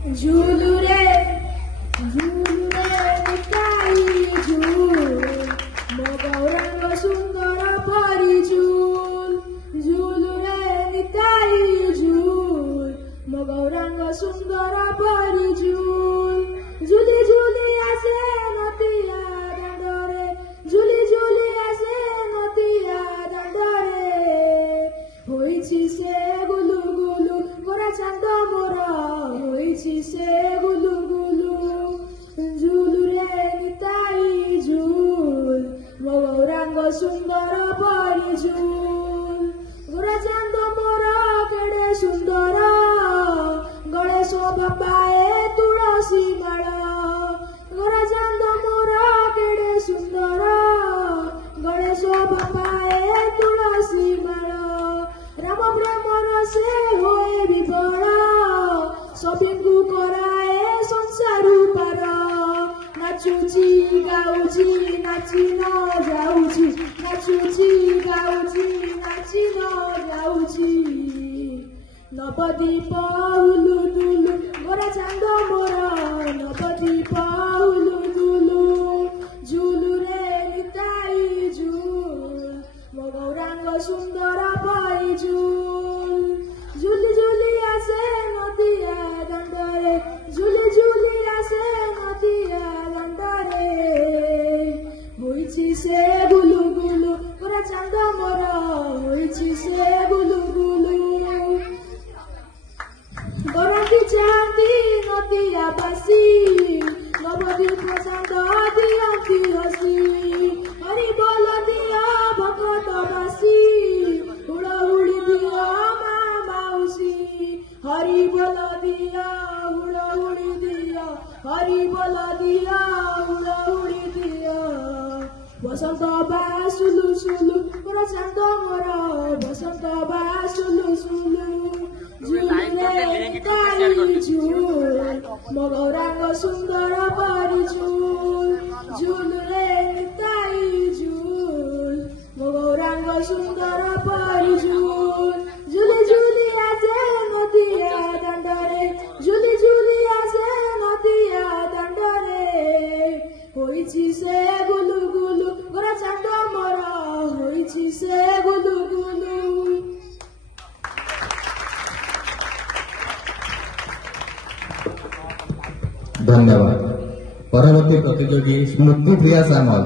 ঝুলুরে ঝুলুরে নিতাই ঝুল ମୋ ଗୌରାଙ୍ଗ ସୁନ୍ଦର ପରି ଝୁଲ ଝୁଲୁରେ ନିତାଇ ଝୁଲ ମୋ ଗୌରାଙ୍ଗ ସୁନ୍ଦର ପରି ଝୁଲ ଝୁଲି ଝୁଲି ଆସେ ନଦିଆ ଦାଣ୍ଡରେ ଝୁଲି ଝୁଲି ଆସେ ନଦିଆ ଦାଣ୍ଡରେ ହୋଇଛି ସେ ଗୁଲୁ ଗୁଲୁ ଗୋରା ଚାନ୍ଦ ମୋର ହୋଇଛି ସେ ଗୁଲୁ ଗୁଲୁ ঝুলুরে নিতাই ঝুল ମୋ ଗୌରାଙ୍ଗ ସୁନ୍ଦର ପରି ଝୁଲ ଗୋରା ଚାନ୍ଦ ମୋର କେଡ଼େ ସୁନ୍ଦର ଗଳେ ଶୋଭା ପାଏ ତୁଳସୀ ମାଳ ଗୋରା ଚାନ୍ଦ ମୋର କେଡ଼େ ସୁନ୍ଦର ଗଳେ ଶୋଭା ପାଏ ତୁଳସୀ ମାଳ ରାମ ପ୍ରେମର ସେ ହୋଏ ବିଫଳ ସଭିଙ୍କୁ କରାଏ ସଂସାରୁ ପାର ନାଚୁଛି ଗାଉଛି ନାଚି ନ ଯାଉଛି ନାଚୁଛି ଗାଉଛି ନାଚି ନ ଯାଉଛି ନବଦୀପ ହୁଲୁ ଦୁଲୁ ଗୋରା ଚାନ୍ଦ ମୋର ନବଦୀପ ହୁଲୁ ଦୁଲୁ ଝୁଲୁରେ ନିତାଇ ଝୁଲ ମୋ ଗୌରାଙ୍ଗ ସୁନ୍ଦର ପରି ଝୁଲ ଝୁଲି ଝୁଲି ଆସେ ନଦିଆ ଦାଣ୍ଡରେ ଝୁଲି ଝୁଲି ଆସେ ନଦିଆ ଦାଣ୍ଡରେ ହୋଇଛି ସେ ଗୁଲୁ ଗୁଲୁ ଗୋରା ଚାନ୍ଦ ମୋର ହୋଇଛି ସେ ଗୁଲୁ ଗୁଲୁ କରନ୍ତି ଚାହାନ୍ତି ନଦିଆ ବାସି ନବଦୀପ ଚାନ୍ଦ ଦିଅନ୍ତି ହସି ହରି ବୋଲ ଦିଅ ଭଗତ ବାସି ହୁଳହୁଳି ଦିଅ ମା ମାଉସୀ ହରି ବୋଲ ଦିଅ ହୁଳହୁଳି ଦିଅ ହରି ବୋଲ ଦିଅ ହୁଳହୁଳି ଦିଅ ବସନ୍ତ ବା ସୁଲୁ ସୁଲୁ ଗୋରା ଚାନ୍ଦ ମୋର ବସନ୍ତ ବା ସୁଲୁ ସୁଲୁ ଝୁଲୁରେ ନିତାଇ ଝୁଲ ମୋ ଗୌରାଙ୍ଗ ସୁନ୍ଦର ପରି ଝୁଲ ଝୁଲୁରେ ନିତାଇ ଝୁଲ ମୋ ଗୌରାଙ୍ଗ ସୁନ୍ଦର ପରି ଝୁଲ ଝୁଲି ଝୁଲି ଆସେ ନଦିଆ ଦାଣ୍ଡରେ ଝୁଲି ଝୁଲି ଆସେ ନଦିଆ ଦାଣ୍ଡରେ ହୋଇଛି ସେ ଗୁଲୁ ଗୁଲୁ ଗୋରା ଚାନ୍ଦ ମୋର ହୋଇଛି ସେ ଗୁଲୁ ଗୁଲୁ धन्यवाद। परवर्ती प्रतियोगी स्मृति प्रिया सामल।